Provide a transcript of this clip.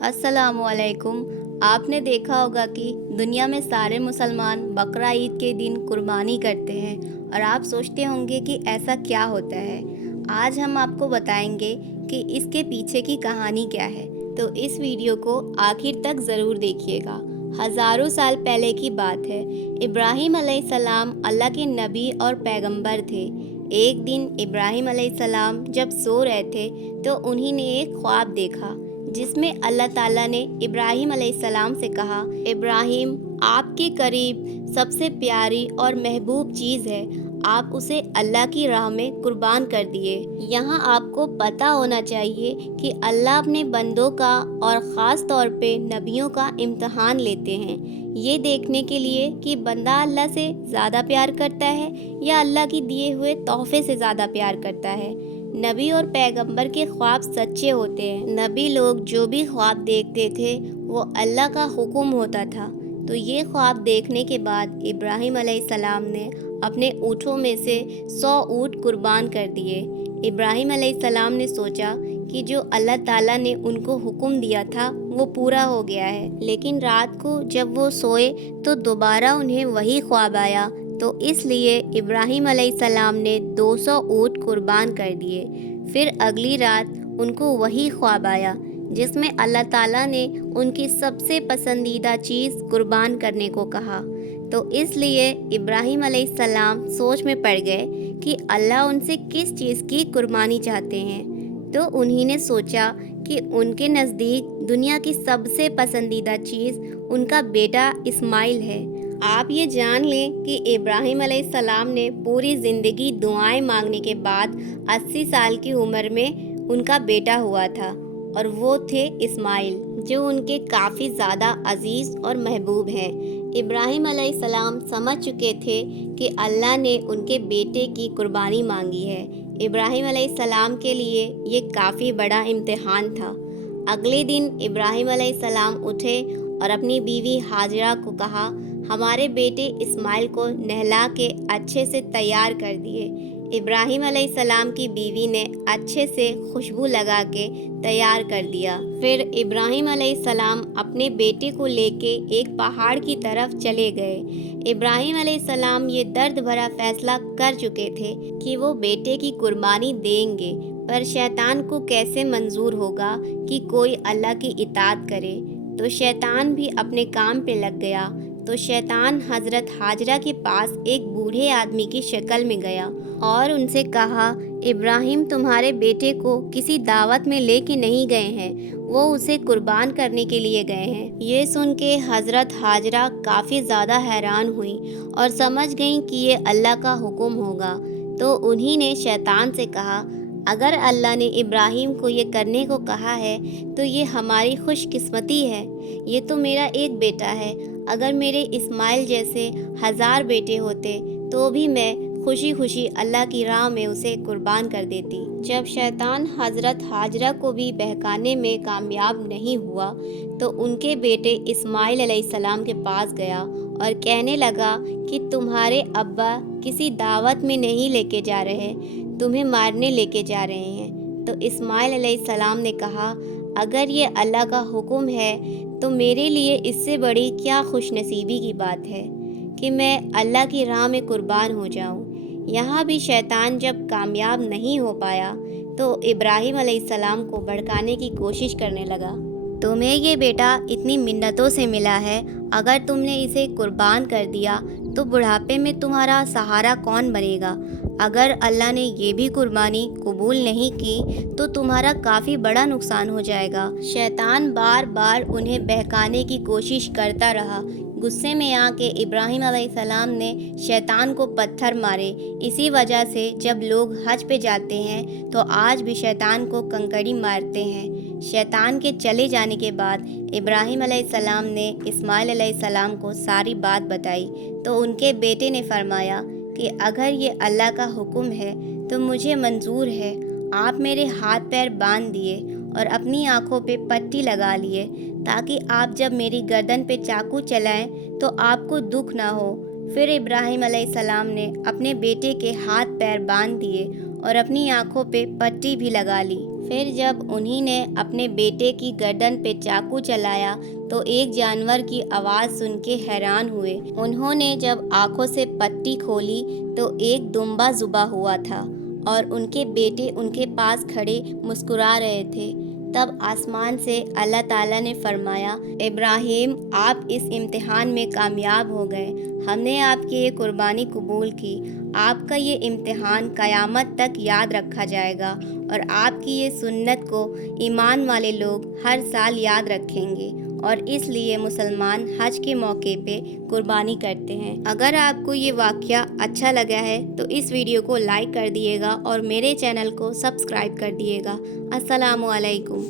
अस्सलाम वालेकुम। आपने देखा होगा कि दुनिया में सारे मुसलमान बकरा ईद के दिन कुर्बानी करते हैं और आप सोचते होंगे कि ऐसा क्या होता है। आज हम आपको बताएंगे कि इसके पीछे की कहानी क्या है, तो इस वीडियो को आखिर तक ज़रूर देखिएगा। हज़ारों साल पहले की बात है। इब्राहीम अलैहिस्सलाम अल्लाह के नबी और पैगंबर थे। एक दिन इब्राहीम अलैहिस्सलाम जब सो रहे थे तो उन्हीं ने एक ख्वाब देखा जिसमें अल्लाह ताला ने इब्राहीम अलैहिस्सलाम से कहा, इब्राहीम, आपके करीब सबसे प्यारी और महबूब चीज़ है, आप उसे अल्लाह की राह में कुर्बान कर दिए। यहाँ आपको पता होना चाहिए कि अल्लाह अपने बंदों का और ख़ास तौर पे नबियों का इम्तहान लेते हैं, ये देखने के लिए कि बंदा अल्लाह से ज़्यादा प्यार करता है या अल्लाह की दिए हुए तोहफे से ज़्यादा प्यार करता है। नबी और पैगंबर के ख्वाब सच्चे होते हैं। नबी लोग जो भी ख्वाब देखते थे वो अल्लाह का हुक्म होता था। तो ये ख्वाब देखने के बाद इब्राहीम अलैहिस्सलाम ने अपने ऊँटों में से 100 ऊँट कुर्बान कर दिए। इब्राहीम अलैहिस्सलाम ने सोचा कि जो अल्लाह ताला ने उनको हुक्म दिया था वो पूरा हो गया है। लेकिन रात को जब वो सोए तो दोबारा उन्हें वही ख्वाब आया, तो इसलिए इब्राहीम अलैहिस्सलाम ने 200 ऊँट कुर्बान कर दिए। फिर अगली रात उनको वही ख्वाब आया जिसमें अल्लाह ताला ने उनकी सबसे पसंदीदा चीज़ कुर्बान करने को कहा। तो इसलिए इब्राहीम अलैहिस्सलाम सोच में पड़ गए कि अल्लाह उनसे किस चीज़ की कुर्बानी चाहते हैं। तो उन्हीं ने सोचा कि उनके नज़दीक दुनिया की सबसे पसंदीदा चीज़ उनका बेटा इस्माइल है। आप ये जान लें कि इब्राहीम अलैहिस्सलाम ने पूरी ज़िंदगी दुआएं मांगने के बाद 80 साल की उम्र में उनका बेटा हुआ था, और वो थे इस्माइल, जो उनके काफ़ी ज़्यादा अजीज़ और महबूब हैं। इब्राहीम अलैहिस्सलाम समझ चुके थे कि अल्लाह ने उनके बेटे की कुर्बानी मांगी है। इब्राहीम अलैहिस्सलाम के लिए ये काफ़ी बड़ा इम्तिहान था। अगले दिन इब्राहीम अलैहिस्सलाम उठे और अपनी बीवी हाजरा को कहा, हमारे बेटे इस्माइल को नहला के अच्छे से तैयार कर दिए। इब्राहीम अलैहिस्सलाम की बीवी ने अच्छे से खुशबू लगा के तैयार कर दिया। फिर इब्राहीम अलैहिस्सलाम अपने बेटे को लेके एक पहाड़ की तरफ चले गए। इब्राहीम अलैहिस्सलाम ये दर्द भरा फैसला कर चुके थे कि वो बेटे की कुर्बानी देंगे, पर शैतान को कैसे मंजूर होगा कि कोई अल्लाह की इताअत करे। तो शैतान भी अपने काम पे लग गया। तो शैतान हज़रत हाजरा के पास एक बूढ़े आदमी की शक्ल में गया और उनसे कहा, इब्राहीम तुम्हारे बेटे को किसी दावत में लेके नहीं गए हैं, वो उसे कुर्बान करने के लिए गए हैं। ये सुन के हज़रत हाजरा काफ़ी ज़्यादा हैरान हुई और समझ गईं कि ये अल्लाह का हुक्म होगा। तो उन्हीं ने शैतान से कहा, अगर अल्लाह ने इब्राहीम को ये करने को कहा है तो ये हमारी खुशकिस्मती है। ये तो मेरा एक बेटा है, अगर मेरे इस्माइल जैसे 1000 बेटे होते तो भी मैं खुशी खुशी अल्लाह की राह में उसे कुर्बान कर देती। जब शैतान हज़रत हाजरा को भी बहकाने में कामयाब नहीं हुआ तो उनके बेटे इस्माइल अलैहिस्सलाम के पास गया और कहने लगा कि तुम्हारे अब्बा किसी दावत में नहीं लेके जा रहे, तुम्हें मारने लेके जा रहे हैं। तो इस्माइल अलैहिस्सलाम ने कहा, अगर ये अल्लाह का हुक्म है तो मेरे लिए इससे बड़ी क्या खुशनसीबी की बात है कि मैं अल्लाह की राह में कुर्बान हो जाऊं। यहाँ भी शैतान जब कामयाब नहीं हो पाया तो इब्राहीम अलैहिस्सलाम को भड़काने की कोशिश करने लगा। तुम्हें ये बेटा इतनी मिन्नतों से मिला है, अगर तुमने इसे कुर्बान कर दिया तो बुढ़ापे में तुम्हारा सहारा कौन बनेगा। अगर अल्लाह ने ये भी कुर्बानी कबूल नहीं की तो तुम्हारा काफ़ी बड़ा नुकसान हो जाएगा। शैतान बार बार उन्हें बहकाने की कोशिश करता रहा। गुस्से में आके इब्राहीम अलैहिस्सलाम ने शैतान को पत्थर मारे। इसी वजह से जब लोग हज पे जाते हैं तो आज भी शैतान को कंकड़ी मारते हैं। शैतान के चले जाने के बाद इब्राहीम अलैहिस्सलाम ने इस्माइल अलैहिस्सलाम को सारी बात बताई। तो उनके बेटे ने फरमाया कि अगर ये अल्लाह का हुक्म है तो मुझे मंजूर है। आप मेरे हाथ पैर बांध दिए और अपनी आँखों पे पट्टी लगा लिए ताकि आप जब मेरी गर्दन पे चाकू चलाएं तो आपको दुख ना हो। फिर इब्राहीम अलैहिस्सलाम ने अपने बेटे के हाथ पैर बांध दिए और अपनी आँखों पे पट्टी भी लगा ली। फिर जब उन्हीं ने अपने बेटे की गर्दन पे चाकू चलाया तो एक जानवर की आवाज़ सुन के हैरान हुए। उन्होंने जब आंखों से पट्टी खोली तो एक दुम्बा ज़ुबा हुआ था और उनके बेटे उनके पास खड़े मुस्कुरा रहे थे। तब आसमान से अल्लाह ताला ने फरमाया, इब्राहिम, आप इस इम्तिहान में कामयाब हो गए। हमने आपकी ये कुर्बानी कबूल की। आपका ये इम्तिहान क़यामत तक याद रखा जाएगा और आपकी ये सुन्नत को ईमान वाले लोग हर साल याद रखेंगे और इसलिए मुसलमान हज के मौके पे कुर्बानी करते हैं। अगर आपको ये वाक़या अच्छा लगा है तो इस वीडियो को लाइक कर दिएगा और मेरे चैनल को सब्सक्राइब कर दिएगा। अस्सलामु अलैकुम।